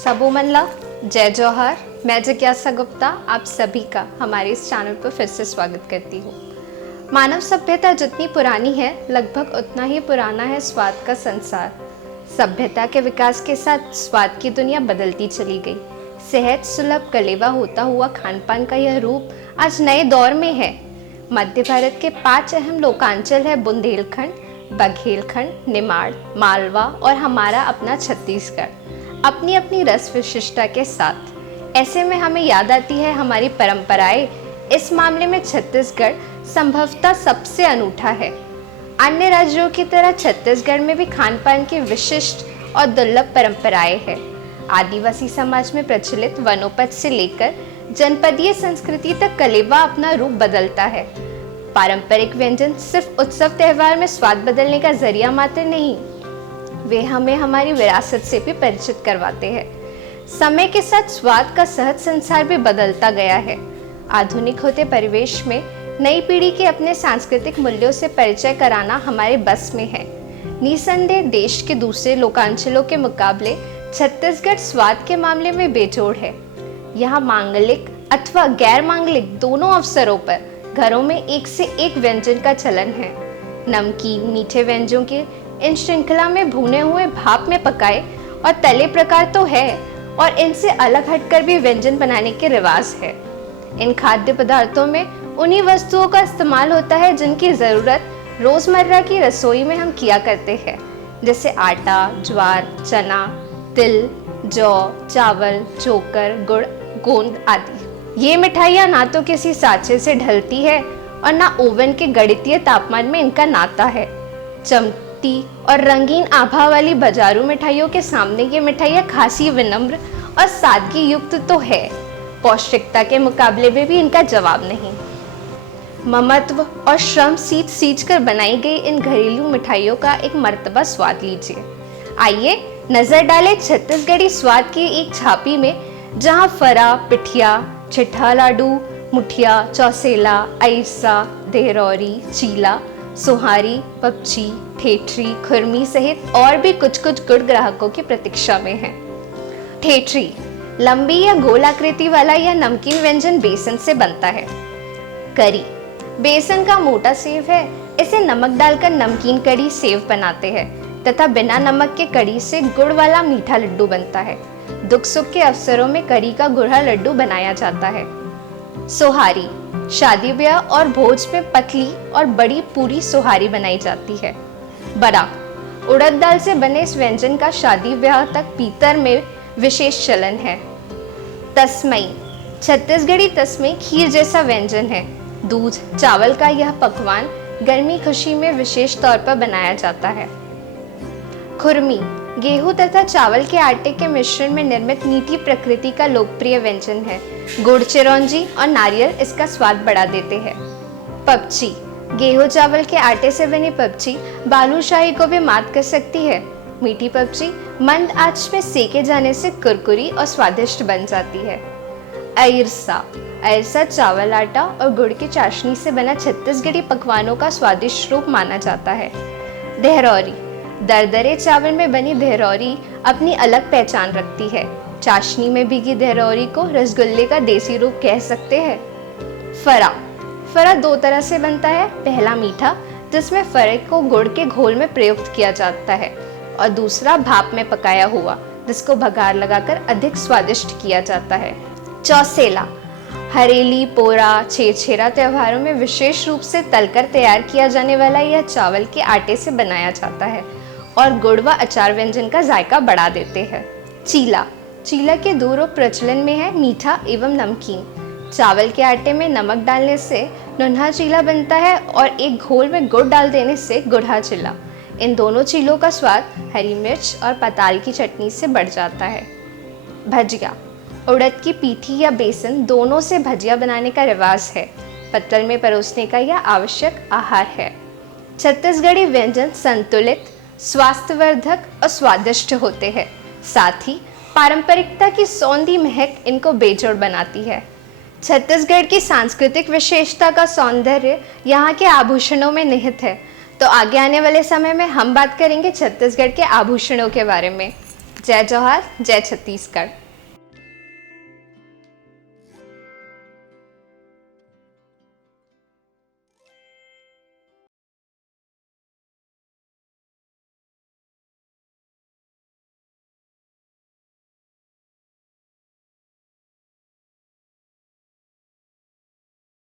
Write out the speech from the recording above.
सबो मनला, जय जौहर। मैं जिज्ञासा गुप्ता आप सभी का हमारे इस चैनल पर फिर से स्वागत करती हूँ। मानव सभ्यता जितनी पुरानी है, लगभग उतना ही पुराना है स्वाद का संसार। सभ्यता के विकास के साथ स्वाद की दुनिया बदलती चली गई। सहज सुलभ कलेवा होता हुआ खान पान का यह रूप आज नए दौर में है। मध्य भारत के 5 अहम लोकांचल है बुंदेलखंड, बघेलखंड, निमाड़, मालवा और हमारा अपना छत्तीसगढ़, अपनी अपनी रस विशिष्टता के साथ। ऐसे में हमें याद आती है हमारी परंपराएं। इस मामले में छत्तीसगढ़ संभवतः सबसे अनूठा है। अन्य राज्यों की तरह छत्तीसगढ़ में भी खान पान की विशिष्ट और दुर्लभ परंपराएं हैं। आदिवासी समाज में प्रचलित वनोपज से लेकर जनपदीय संस्कृति तक कलेवा अपना रूप बदलता है। पारंपरिक व्यंजन सिर्फ उत्सव त्योहार में स्वाद बदलने का जरिया मात्र नहीं, वे हमें हमारी विरासत से भी परिचित करवाते हैं। समय के साथ स्वाद का सहज संसार भी बदलता गया है। आधुनिक होते परिवेश में नई पीढ़ी के अपने सांस्कृतिक मूल्यों से परिचय कराना हमारे बस में है। निसंदेह देश के दूसरे लोकांचलों के मुकाबले छत्तीसगढ़ स्वाद के मामले में बेजोड़ है। यहाँ मांगलिक अथवा गैर मांगलिक दोनों अवसरों पर घरों में एक से एक व्यंजन का चलन है। नमकीन मीठे व्यंजनों के इन श्रृंखला में भुने हुए भाप में पकाए और तले प्रकार तो है, और इनसे अलग हटकर भी व्यंजन बनाने के रिवाज है। इन खाद्य पदार्थों में उन्हीं वस्तुओं का इस्तेमाल होता है जिनकी ज़रूरत रोज़मर्रा की रसोई में हम किया करते हैं, जैसे आटा, ज्वार, चना, तिल, जौ, चावल, चोकर, गुड़, गोंद आदि। ये मिठाइयाँ ना तो किसी साँचे से ढलती है और ना ओवन के गणितीय तापमान में इनका नाता है। चमकती और रंगीन आभा वाली बाजारू मिठाइयों के सामने ये मिठाइयाँ खासी विनम्र और सादगी युक्त तो है, पौष्टिकता के मुकाबले में भी इनका जवाब नहीं। ममत्व और श्रम सींच कर बनाई गई इन घरेलू मिठाइयों का एक मर्तबा स्वाद लीजिए। आइए नजर डालें छत्तीसगढ़ी स्वाद की एक झांपी में, जहां फरा, पिठिया, चिट्ठा लाडू, मुठिया, चौसेला, अइसा, देहरौरी, चीला, सोहारी, पपची, ठेठरी, खुरमी सहित और भी कुछ गुड़ ग्राहकों की प्रतीक्षा में है। ठेठरी लंबी या गोल आकृति वाला यह नमकीन व्यंजन बेसन से बनता है। करी बेसन का मोटा सेव है। इसे नमक डालकर नमकीन कड़ी सेव बनाते हैं तथा बिना नमक के कड़ी से गुड़ वाला मीठा लड्डू बनता है। दुख सुख के अवसरों में कड़ी का गुड़ा लड्डू बनाया जाता है। सोहारी शादी ब्याह और भोज में पतली और बड़ी पूरी सोहारी बनाई जाती है। बड़ा उड़द दाल से बने इस व्यंजन का शादी ब्याह तक पीतर में विशेष चलन है। तस्मई छत्तीसगढ़ी तस्मई खीर जैसा व्यंजन है। दूध चावल का यह पकवान गर्मी खुशी में विशेष तौर पर बनाया जाता है। खुरमी गेहूं तथा चावल के आटे के मिश्रण में निर्मित मीठी प्रकृति का लोकप्रिय व्यंजन है। गुड़, चिरौंजी और नारियल इसका स्वाद बढ़ा देते हैं। पपची गेहूं चावल के आटे से बनी पपची बालूशाही को भी मात कर सकती है। मीठी पपची मंद आंच में सेके जाने से कुरकुरी और स्वादिष्ट बन जाती है। अयरसा चावल, आटा और गुड़ की चाशनी से बना छत्तीसगढ़ी पकवानों का स्वादिष्ट रूप माना जाता है। देहरौरी दरदरे चावल में बनी देहरौरी अपनी अलग पहचान रखती है। चाशनी में भीगी देहरौरी को रसगुल्ले का देसी रूप कह सकते हैं। फरा 2 तरह से बनता है। पहला मीठा, जिसमें फरे को गुड़ के घोल में प्रयुक्त किया जाता है, और दूसरा भाप में पकाया हुआ, जिसको भगार लगाकर अधिक स्वादिष्ट किया जाता है। चौसेला हरेली, पोरा, छेरछेरा त्योहारों में विशेष रूप से तलकर तैयार किया जाने वाला यह चावल के आटे से बनाया जाता है और गुड़ व अचार व्यंजन का जायका बढ़ा देते हैं। चीला के दूर प्रचलन में है, मीठा एवं नमकीन। चावल के आटे में नमक डालने से नुनहा चीला बनता है और एक घोल में गुड़ डाल देने से गुड़ा चीला। इन दोनों चीलों का स्वाद हरी मिर्च और पताल की चटनी से बढ़ जाता है। भजिया उड़द की पीठी या बेसन दोनों से भजिया बनाने का रिवाज है। पत्तल में परोसने का यह आवश्यक आहार है। छत्तीसगढ़ी व्यंजन संतुलित, स्वास्थ्यवर्धक और स्वादिष्ट होते हैं। साथ ही पारंपरिकता की सौंधी महक इनको बेजोड़ बनाती है। छत्तीसगढ़ की सांस्कृतिक विशेषता का सौंदर्य यहाँ के आभूषणों में निहित है। तो आगे आने वाले समय में हम बात करेंगे छत्तीसगढ़ के आभूषणों के बारे में। जय जौहर, जय छत्तीसगढ़।